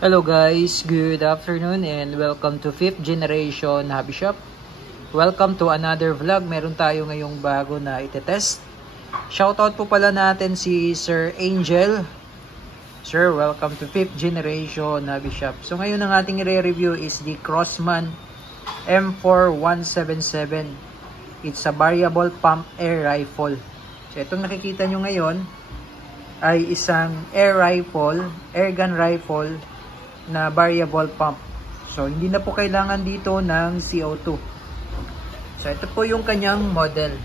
Hello guys, good afternoon and welcome to 5th generation hobby shop. Welcome to another vlog. Meron tayo ngayong bago na itetest. Shoutout po pala natin si Sir Angel. Sir, welcome to 5th generation hobby shop. So ngayon ang ating i-review is the Crosman M4177. It's a variable pump air rifle. So itong nakikita nyo ngayon ay isang air gun rifle na variable pump. So hindi na po kailangan dito ng CO2. So ito po yung kanyang model.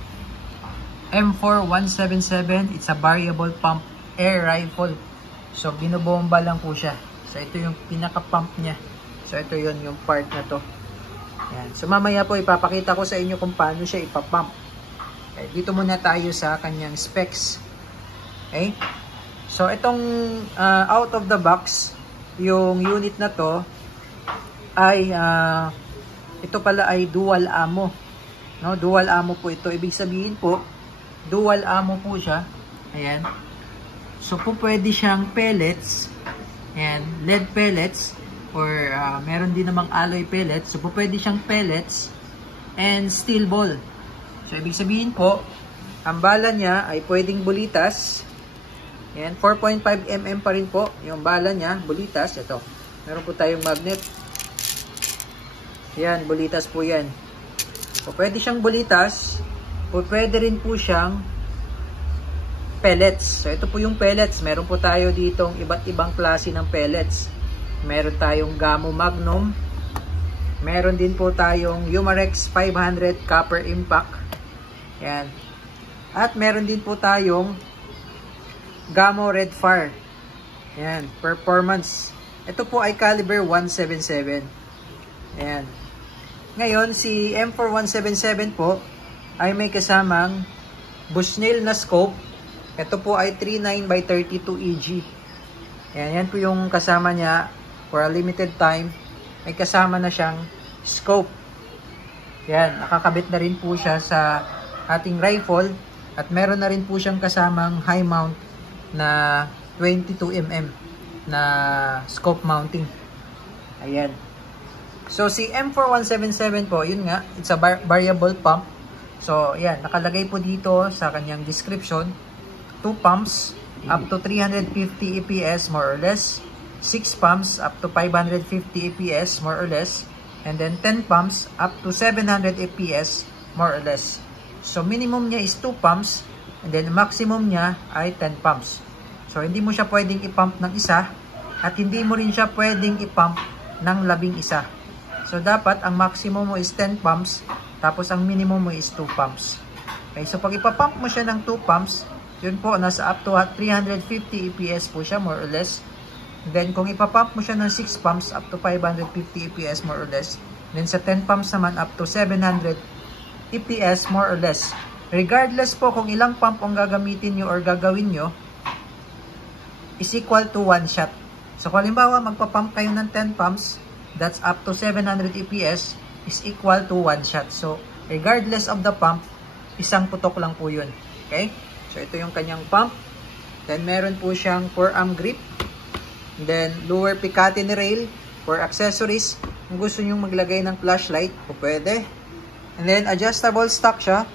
M4177, it's a variable pump air rifle. So binobomba lang po siya. So ito yung pinaka-pump niya. So ito yun yung part na to. Yan. So mamaya po ipapakita ko sa inyo kung paano siya ipapump. Okay, dito muna tayo sa kanyang specs. Okay? So itong out of the box, yung unit na to ay ito pala ay dual ammo, no? Dual ammo po ito. Ibig sabihin po, dual ammo po siya. Ayan. So po pwede siyang pellets, ayan, lead pellets or meron din namang alloy pellets. So po pwede siyang pellets and steel ball. So ibig sabihin po, ang bala niya ay pwedeng bulitas. Yan, 4.5 mm pa rin po yung bala niya, bulitas. Ito, meron po tayong magnet. Yan, bulitas po yan. So, pwede siyang bulitas, o pwede rin po siyang pellets. So, ito po yung pellets. Meron po tayo ditong iba't ibang klase ng pellets. Meron tayong Gamo Magnum. Meron din po tayong Umarex 500 Copper Impact. Yan. At meron din po tayong Gamo Red Fire. Ayan, performance. Ito po ay caliber 177. Ayan. Ngayon, si M4177 po ay may kasamang Bushnell na scope. Ito po ay 39x32 EG. Ayan, yan po yung kasama niya for a limited time. May kasama na siyang scope. Ayan, nakakabit na rin po siya sa ating rifle. At meron na rin po siyang kasamang high mount na 22 mm na scope mounting. Ayan. So si M4177 po, yun nga, it's a variable pump. So ayan, nakalagay po dito sa kanyang description, 2 pumps up to 350 EPS more or less, 6 pumps up to 550 EPS more or less, and then 10 pumps up to 700 EPS more or less. So minimum niya is 2 pumps and then maximum niya ay 10 pumps. So, hindi mo siya pwedeng i-pump ng isa at hindi mo rin siya pwedeng i-pump ng 11. So, dapat ang maximum mo is 10 pumps tapos ang minimum mo is 2 pumps. Okay, so pag ipapump mo siya ng 2 pumps, yun po, nasa up to 350 EPS po siya more or less. Then, kung ipapump mo siya ng 6 pumps up to 550 EPS more or less. Then, sa 10 pumps naman up to 700 EPS more or less. Regardless po kung ilang pump ang gagamitin nyo or gagawin nyo, is equal to 1 shot. So, kung halimbawa, magpa-pump kayo ng 10 pumps, that's up to 700 EPS, is equal to 1 shot. So, regardless of the pump, isang putok lang po yun. Okay? So, ito yung kanyang pump. Then, meron po siyang forearm grip. Then, lower Picatinny rail for accessories. Kung gusto nyo maglagay ng flashlight, po pwede. And then, adjustable stock siya.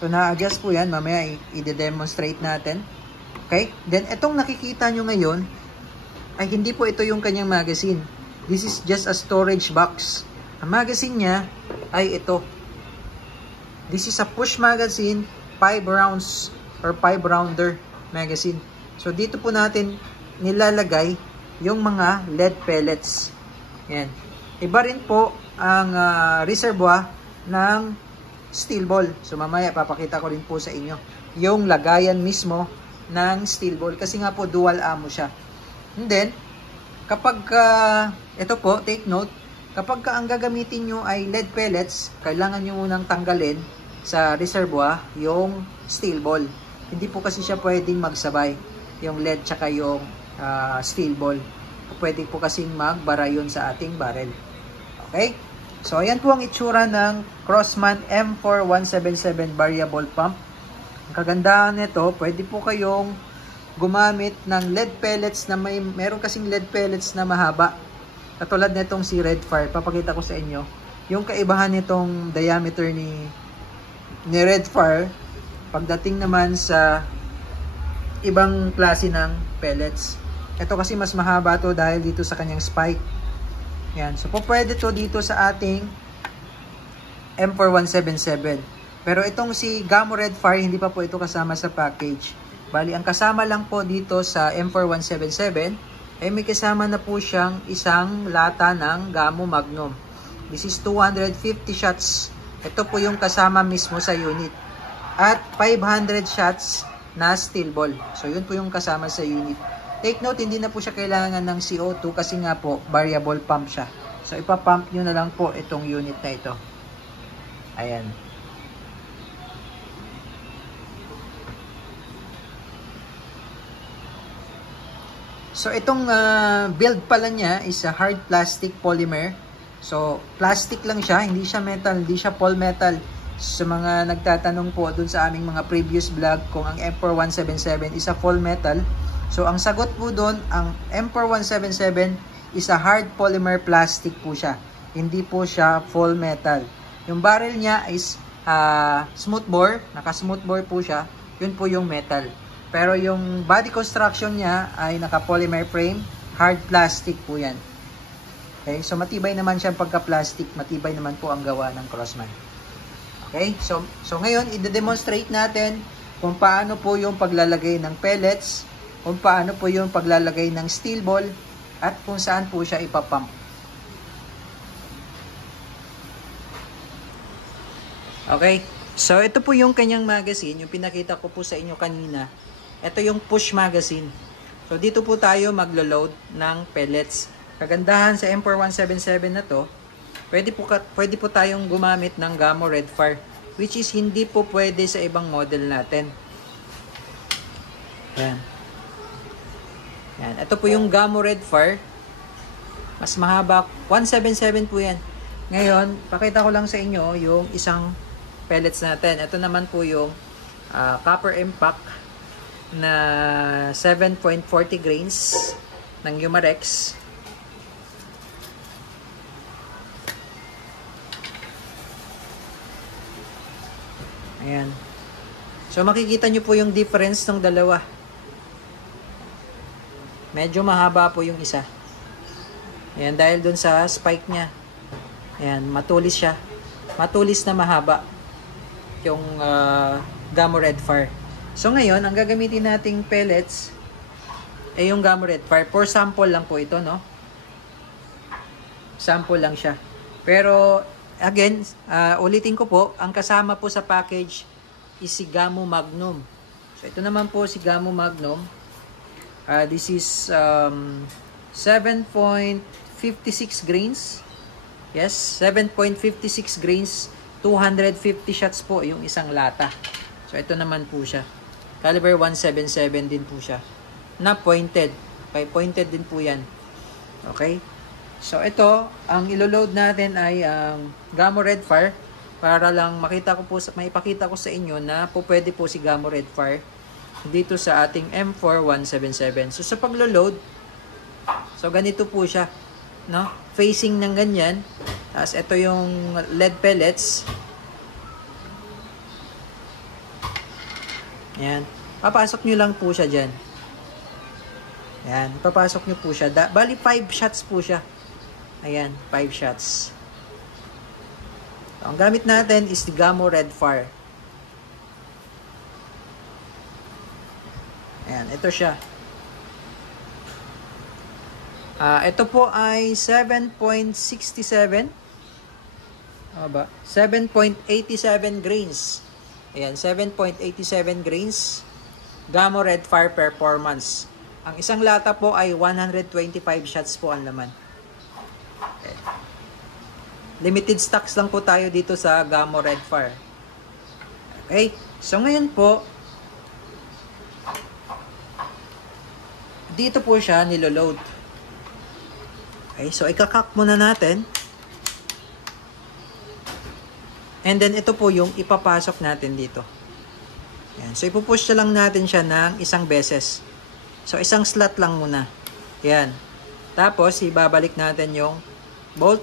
So, na-adjust po yan. Mamaya, i-demonstrate natin. Okay? Then, itong nakikita nyo ngayon, ay hindi po ito yung kanyang magazine. This is just a storage box. Ang magazine niya ay ito. This is a push magazine, 5 rounds or 5 rounder magazine. So, dito po natin nilalagay yung mga lead pellets. Yan. Iba rin po ang reservoir ng steel ball. So, mamaya papakita ko rin po sa inyo yung lagayan mismo ng steel ball kasi nga po dual ammo siya. And then kapag ito po, take note, kapag ang gagamitin nyo ay lead pellets, kailangan nyo munang tanggalin sa reservoir yung steel ball. Hindi po kasi siya pwedeng magsabay yung lead tsaka yung steel ball. Pwede po kasing magbara yun sa ating barrel. Okay? So ayan po ang itsura ng Crosman M4177 variable pump. Ang kagandahan nito, pwede po kayong gumamit ng lead pellets na meron kasing lead pellets na mahaba. Katulad nitong si Redfire. Papakita ko sa inyo. Yung kaibahan nitong diameter ni Redfire pagdating naman sa ibang klase ng pellets. Ito kasi mas mahaba to dahil dito sa kanyang spike. Yan. So, pwede to dito sa ating M4177. Pero itong si Gamo Redfire, hindi pa po ito kasama sa package. Bali, ang kasama lang po dito sa M4177, ay may kasama na po siyang isang lata ng Gamo Magnum. This is 250 shots. Ito po yung kasama mismo sa unit. At 500 shots na steel ball. So, yun po yung kasama sa unit. Take note, hindi na po siya kailangan ng CO2 kasi nga po, variable pump siya. So, ipapump nyo na lang po itong unit na ito. Ayan. So, itong build pala niya is a hard plastic polymer. So, plastic lang siya, hindi siya metal, hindi siya all metal. Sa mga nagtatanong po dun sa aming mga previous vlog kung ang M4177 is a full metal. So, ang sagot po dun, ang M4177 is a hard polymer plastic po siya. Hindi po siya full metal. Yung barrel niya is smooth bore, naka-smooth bore po siya. Yun po yung metal. Pero yung body construction niya ay naka-polymer frame, hard plastic po yan. Okay, so matibay naman siya pagka-plastic, matibay naman po ang gawa ng Crossman. Okay, so ngayon, i-demonstrate natin kung paano po yung paglalagay ng pellets, kung paano po yung paglalagay ng steel ball, at kung saan po siya ipapump. Okay, so ito po yung kanyang magazine, yung pinakita ko po sa inyo kanina. Ito yung push magazine. So dito po tayo maglo-load ng pellets. Kagandahan sa M4177 na to, pwede po tayong gumamit ng Gamo Redfire, which is hindi po pwede sa ibang model natin. Yan. Yan. Ito po yung Gamo Redfire. Mas mahaba. 177 po yan. Ngayon, pakita ko lang sa inyo yung isang pellets natin. Ito naman po yung copper impact na 7.40 grains ng Umarex. Ayan. So makikita nyo po yung difference ng dalawa. Medyo mahaba po yung isa. Ayan, dahil dun sa spike niya. Ayan, matulis siya. Matulis na mahaba yung Gamo Redfire. So ngayon, ang gagamitin nating pellets ay yung Gamo Redfire. For sample lang po ito, no? Sample lang siya. Pero again, ulitin ko po, ang kasama po sa package is si Gamo Magnum. So ito naman po si Gamo Magnum. This is 7.56 grains. Yes, 7.56 grains, 250 shots po yung isang lata. So ito naman po siya. Caliber 177 din po siya. Na pointed. Okay, pointed din po yan. Okay? So ito, ang ilo-load natin ay ang Gamo Redfire para lang maipakita ko sa inyo na po pwede po si Gamo Redfire dito sa ating M4177. So sa paglo-load, so ganito po siya, no? Facing ng ganyan. Tapos ito yung lead pellets. Yan. Papasok nyo lang po siya dyan. Yan. Papasok nyo po siya. Bali 5 shots po siya. Ayan. 5 shots. So, ang gamit natin is the Gamo Redfire. Ayan. Ito siya. Ito po ay 7.67. 7.87 grains. Ayan, 7.87 grains. Gamo Redfire Performance. Ang isang lata po ay 125 shots po ang laman. Okay. Limited stocks lang po tayo dito sa Gamo Redfire. Okay, so ngayon po, dito po siya niloload. Okay, so ikakak muna natin. And then ito po yung ipapasok natin dito. Yan. So ipupush lang natin siya ng isang beses. So, isang slot lang muna. Yan. Tapos, ibabalik natin yung bolt.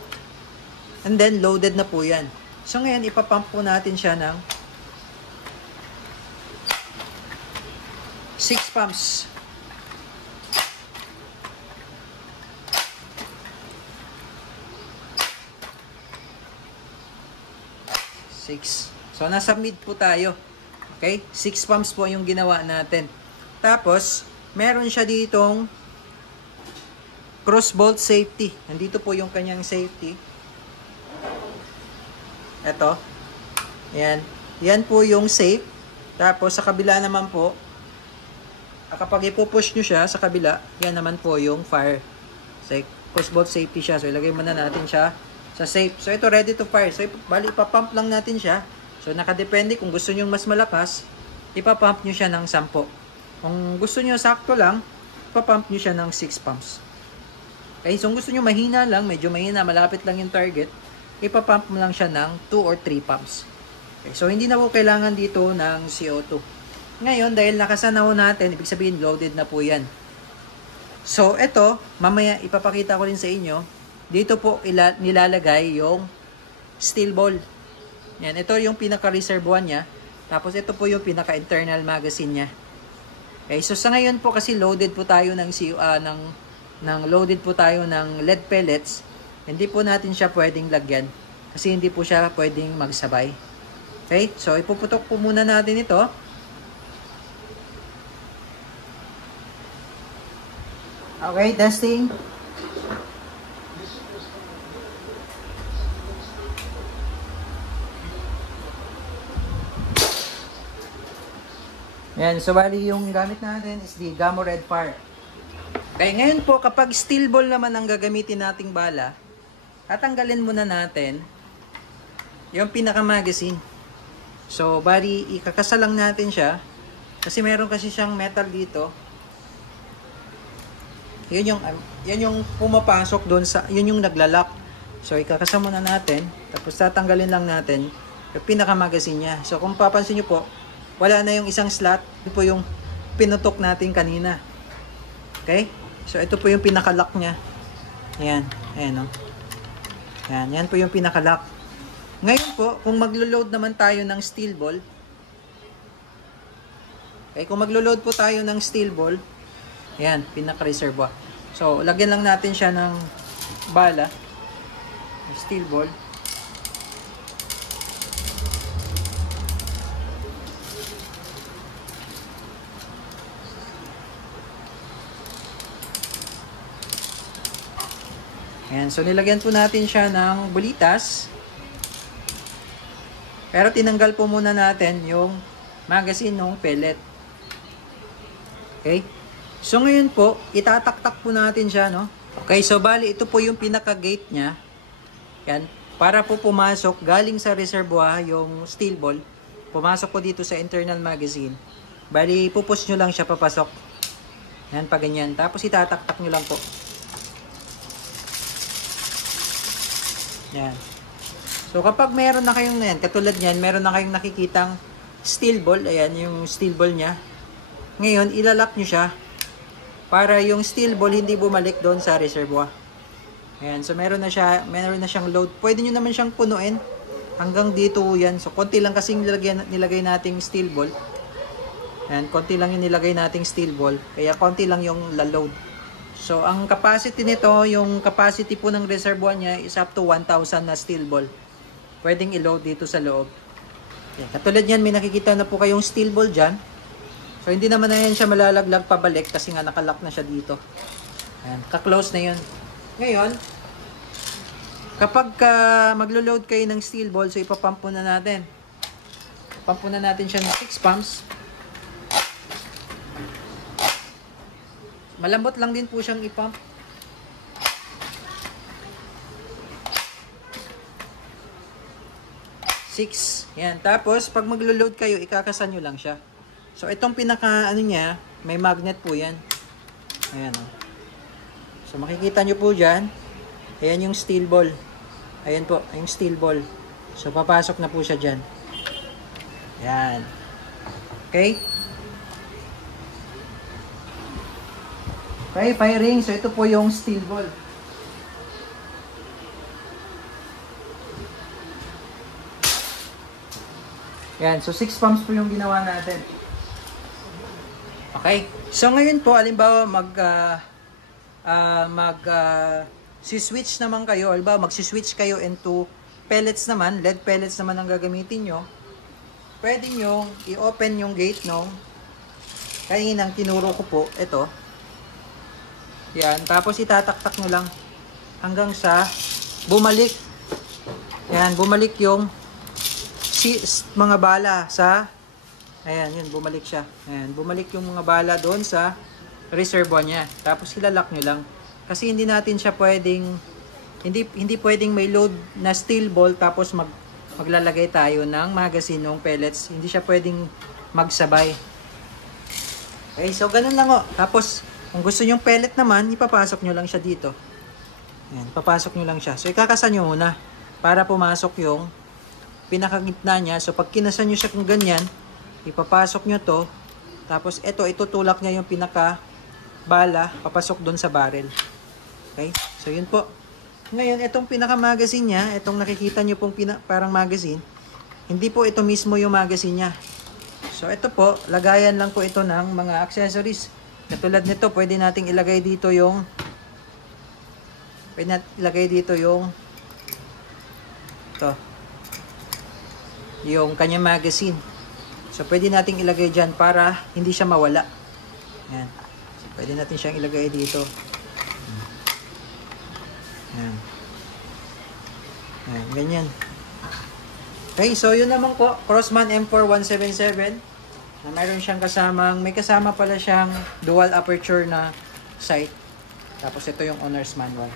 And then, loaded na po yan. So, ngayon, ipapump po natin siya ng 6 pumps. So, nasa mid po tayo. Okay? 6 pumps po yung ginawa natin. Tapos, meron siya ditong cross bolt safety. Nandito po yung kanyang safety. Ito. Ayan. Yan po yung safe. Tapos, sa kabila naman po, kapag ipupush nyo siya sa kabila, yan naman po yung fire. So, cross bolt safety siya. So, ilagay muna natin siya sa safe. So, ito ready to fire. So, bali, ipapump lang natin siya. So, nakadepende kung gusto nyo mas malakas, ipapump nyo siya ng 10. Kung gusto nyo sakto lang, ipapump nyo siya ng 6 pumps. Okay, so kung gusto nyo mahina lang, medyo mahina, malapit lang yung target, ipapump mo lang siya ng 2 or 3 pumps. Okay, so hindi na po kailangan dito ng CO2. Ngayon, dahil nakasanaw natin, ibig sabihin loaded na po yan. So, ito, mamaya ipapakita ko rin sa inyo, dito po nilalagay yung steel ball. Yan, ito yung pinaka-reservoir niya. Tapos ito po yung pinaka-internal magazine niya. Okay, so sa ngayon po kasi loaded po tayo ng loaded po tayo ng lead pellets. Hindi po natin siya pwedeng lagyan kasi hindi po siya pwedeng magsabay. Okay, so ipuputok po muna natin ito. Okay, testing. Yan, so bali yung gamit natin is the Gamo Red Fire. Okay, ngayon po kapag steel ball naman ang gagamitin nating bala, tatanggalin muna natin yung pinaka-magazine. So bali ikakasal lang natin siya kasi meron kasi siyang metal dito. Yun yung pumapasok doon sa, yun yung naglalak. So ikakasal muna natin, tapos tatanggalin lang natin yung pinaka-magazine niya. So kung papansin niyo po, wala na yung isang slot. Ito po yung pinutok natin kanina. Okay? So, ito po yung pinaka-lock niya. Ayan. Ayan, no? Ayan. Yan po yung pinaka-lock. Ngayon po, kung maglo-load naman tayo ng steel ball. Okay? Kung maglo-load po tayo ng steel ball. Ayan. Pinaka-reservoir. So, lagyan lang natin siya ng bala. Steel ball. Ayan, so nilagyan po natin siya ng bulitas. Pero tinanggal po muna natin yung magazine ng pellet. Okay? So ngayon po, itataktak po natin siya, no? Okay, so bali ito po yung pinaka-gate niya. Yan, para po pumasok galing sa reservoir yung steel ball. Pumasok po dito sa internal magazine. Bali, pupush nyo lang siya papasok. Yan, pa ganyan. Tapos itataktak nyo lang po. Yan. So, kapag meron na kayong yan, katulad niyan, meron na kayong nakikitang steel ball. Ayan, yung steel ball niya. Ngayon, ilalak nyo siya para yung steel ball hindi bumalik doon sa reservoir. Ayan, so meron na siyang load. Pwede nyo naman siyang punuin hanggang dito yan. So, konti lang kasing nilagay nating steel ball. Ayan, konti lang yung nilagay nating steel ball. Kaya konti lang yung load. So, ang capacity nito, yung capacity po ng reservoir niya is up to 1,000 na steel ball. Pwedeng i-load dito sa loob. Yan. Katulad yan, may nakikita na po kayong steel ball dyan. So, hindi naman na yan siya malalaglag pabalik kasi nga nakalock na siya dito. Ayan, ka-close na yun. Ngayon, kapag maglo-load kayo ng steel ball, so ipapump na natin. Pump na natin siya ng 6 pumps. Malambot lang din po siyang ipump. Six. Yan. Tapos, pag maglo-load kayo, ikakasan nyo lang siya. So, itong pinaka, ano niya, may magnet po yan. Ayan, o. So, makikita nyo po dyan. Ayan yung steel ball. Ayan po, yung steel ball. So, papasok na po siya dyan. Yan. Okay? Okay, firing. So ito po yung steel ball. Yan, so 6 pumps po yung ginawa natin. Okay, so ngayon po, alimbawa si-switch naman kayo, alimbawa magsi-switch kayo into pellets naman, lead pellets naman ang gagamitin nyo. Pwede nyo i-open yung gate no, kaninang tinuro ko po, ito. Yan, tapos itataktak nyo lang hanggang sa bumalik. Yan, bumalik yung mga bala sa, ayan, yun, bumalik siya. Ayan, bumalik yung mga bala doon sa reservoir niya. Tapos ilalak nyo lang. Kasi hindi natin siya pwedeng, hindi pwedeng may load na steel ball tapos maglalagay tayo ng magazine ng pellets. Hindi siya pwedeng magsabay. Okay, so ganun lang o. Tapos, kung gusto nyong pellet naman, ipapasok nyo lang siya dito. Ayan, papasok nyo lang siya. So, ikakasan nyo muna para pumasok yung pinakagitna niya. So, pag kinasan nyo siya kung ganyan, ipapasok nyo to. Tapos, ito, itutulak niya yung pinaka-bala, papasok doon sa barrel. Okay? So, yun po. Ngayon, itong pinaka-magazine niya, itong nakikita nyo pong parang magazine, hindi po ito mismo yung magazine niya. So, ito po, lagayan lang po ito ng mga accessories. Katulad nito, pwede nating ilagay dito yung ito, yung kanyang magazine. So, pwede nating ilagay dyan para hindi siya mawala. Ayan. So, pwede natin siyang ilagay dito. Ayan. Ayan, ganyan. Okay, so yun naman po, Crossman M4177. Na mayroon siyang may kasama pala siyang dual aperture na sight. Tapos ito yung owner's manual.